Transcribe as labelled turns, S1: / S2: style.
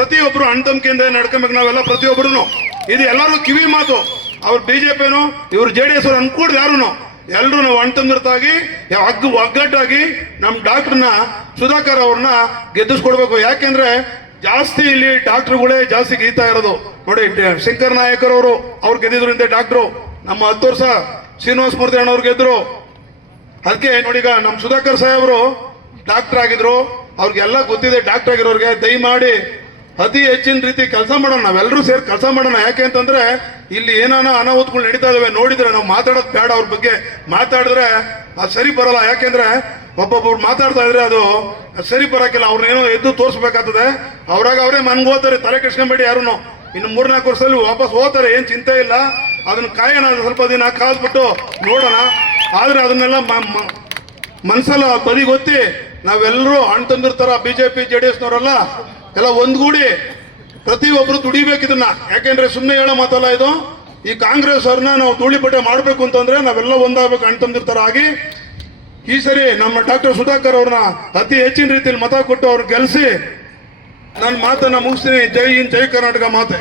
S1: ಪ್ರತಿಯೊಬ್ರು ತಮ್ಕಿಂದ ನಡ್ಕೊಬೇಕು ನಾವೆಲ್ಲ ಪ್ರತಿಯೊಬ್ಬರು ಇದು ಎಲ್ಲರೂ ಕಿವಿ ಮಾತು. ಅವ್ರು ಬಿಜೆಪಿನು, ಇವ್ರು ಜೆ ಡಿ ಎಸ್ ಅವ್ರು ಅನ್ಕೂಡ್ದು ಯಾರು ಎಲ್ಲರೂ ನಾವು ಅಣ್ತಂದಿರ್ತಾಗಿ ಹಗ್ಗು ಒಗ್ಗಟ್ಟಾಗಿ ನಮ್ಮ ಡಾಕ್ಟರ್ನ, ಸುಧಾಕರ್ ಅವ್ರನ್ನ ಗೆದ್ದಿಸ್ಕೊಡ್ಬೇಕು. ಯಾಕೆಂದ್ರೆ ಜಾಸ್ತಿ ಇಲ್ಲಿ ಡಾಕ್ಟ್ರುಗಳೇ ಜಾಸ್ತಿ ಗೀತಾ ಇರೋದು. ನೋಡಿ ಶಂಕರ್ ನಾಯಕರ್ ಅವರು ಗೆದ್ದಿದ್ರು ಇಂತೆ ಡಾಕ್ಟ್ರು. ನಮ್ಮ ಹತ್ತು ವರ್ಷ ಶ್ರೀನಿವಾಸ ಮೂರ್ತಿ ಅಣ್ಣವ್ರು ಗೆದ್ರು. ಅದಕ್ಕೆ ನೋಡಿ ಈಗ ನಮ್ಮ ಸುಧಾಕರ್ ಸಾಹೇಬರು ಡಾಕ್ಟರ್ ಆಗಿದ್ರು ಅವ್ರಿಗೆಲ್ಲ ಗೊತ್ತಿದೆ ಡಾಕ್ಟರ್ ಆಗಿರೋರಿಗೆ ದಯಮಾಡಿ ಅತಿ ಹೆಚ್ಚಿನ ರೀತಿ ಕೆಲಸ ಮಾಡೋಣ ನಾವೆಲ್ಲರೂ ಸೇರಿ ಕೆಲಸ ಮಾಡೋಣ. ಯಾಕೆ ಅಂತಂದ್ರೆ, ಇಲ್ಲಿ ಏನಾನ ಅನಾಹುತಗಳು ನಡೀತಾ ಇದಾವೆ ನೋಡಿದ್ರೆ, ನಾವು ಮಾತಾಡೋದು ಬೇಡ ಅವ್ರ ಬಗ್ಗೆ. ಮಾತಾಡಿದ್ರೆ ಅದು ಸರಿ ಬರಲ್ಲ. ಯಾಕೆಂದ್ರೆ ಒಬ್ಬೊಬ್ಬರು ಮಾತಾಡ್ತಾ ಇದ್ರೆ ಅದು ಸರಿ ಬರಕಿಲ್ಲ. ಅವ್ರನ್ನೇನೋ ಎದ್ದು ತೋರಿಸ್ಬೇಕಾಗ್ತದೆ. ಅವ್ರಾಗ ಅವರೇ ಮನ್ಗೋತಾರೆ ತಲೆ ಕೆಡ್ಸ್ಕೊಂಬೇಡಿ ಯಾರು ಇನ್ನು ಮೂರ್ನಾಲ್ಕು ವರ್ಷದಲ್ಲಿ ವಾಪಸ್ ಹೋಗ್ತಾರೆ, ಏನು ಚಿಂತೆ ಇಲ್ಲ. ಅದನ್ನ ಕಾಯೋಣ ಸ್ವಲ್ಪ ದಿನ ಕಾದ್ಬಿಟ್ಟು ನೋಡೋಣ. ಆದ್ರೆ ಅದನ್ನೆಲ್ಲ ಮ- ಮ- ಮನ್ಸಲ್ಲ ಬದಿಗೊತ್ತಿ ನಾವೆಲ್ಲರೂ ಅಣ್ಣ ತಂದಿರ್ತಾರ ಬಿಜೆಪಿ ಜೆ ಡಿ ಎಸ್ನವರೆಲ್ಲ ಎಲ್ಲ ಒಂದ್ಗೂಡಿ ಪ್ರತಿಯೊಬ್ಬರು ದುಡಿಬೇಕು ಇದನ್ನ. ಯಾಕೆಂದ್ರೆ ಸುಮ್ಮನೆ ಹೇಳೋ ಮಾತಲ್ಲ ಇದು. ಈ ಕಾಂಗ್ರೆಸ್ ಅವ್ರನ್ನ ನಾವು ಧೂಳಿಪಟ್ಟೆ ಮಾಡಬೇಕು ಅಂತಂದ್ರೆ ನಾವೆಲ್ಲ ಒಂದಾಗಬೇಕು ಅಣ್ಣ ತಂದಿರ್ತಾರ ಆಗಿ ಈ ಸರಿ ನಮ್ಮ ಡಾಕ್ಟರ್ ಸುಧಾಕರ್ ಅವ್ರನ್ನ ಅತಿ ಹೆಚ್ಚಿನ ರೀತಿಯಲ್ಲಿ ಮತ ಕೊಟ್ಟು ಅವ್ರು ಗೆಲ್ಲಿಸಿ ನನ್ನ ಮಾತನ್ನ ಮುಗಿಸ್ತೀನಿ. ಜೈ ಹಿಂದ್, ಜೈ ಕರ್ನಾಟಕ ಮಾತೆ.